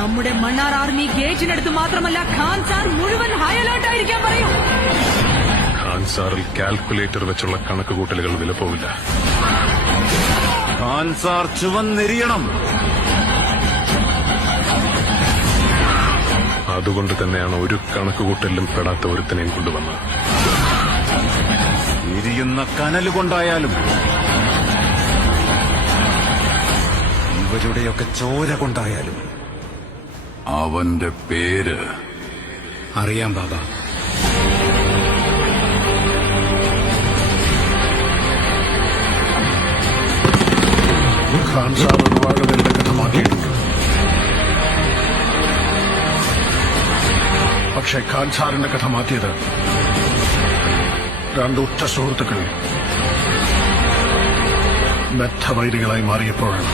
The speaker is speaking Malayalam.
നമ്മുടെ മണ്ണാർ ആർമി ഗേറ്റിനടുത്ത് മാത്രമല്ല ഖാൻ സാർ മുഴുവൻ ഹൈ അലേർട്ട് ആയിരിക്കാൻ പറയും. ഖാൻ സാറിൽ കാൽക്കുലേറ്റർ വെച്ചുള്ള കണക്കുകൂട്ടലുകൾ വിലപ്പോവില്ല. ഖാൻ സാർ ചുവന്നെരിയണം. അതുകൊണ്ട് തന്നെയാണ് ഒരു കണക്കുകൂട്ടലിലും പെടാത്ത ഒരുത്തനെയും കൊണ്ടുവന്നത്. എരിയുന്ന കനലുകൊണ്ടായാലും ഇവരുടെയൊക്കെ ചോര കൊണ്ടായാലും അവന്റെ പേര് അറിയാം ബാബ. ഖാൻ സാർ ഒരുപാട് പേരുടെ കഥ മാറ്റിയിട്ടുണ്ട്. പക്ഷേ ഖാൻ സാറിന്റെ കഥ മാറ്റിയത് രണ്ട് ഉറ്റ സുഹൃത്തുക്കൾ ബദ്ധവൈരികളായി മാറിയപ്പോഴാണ്.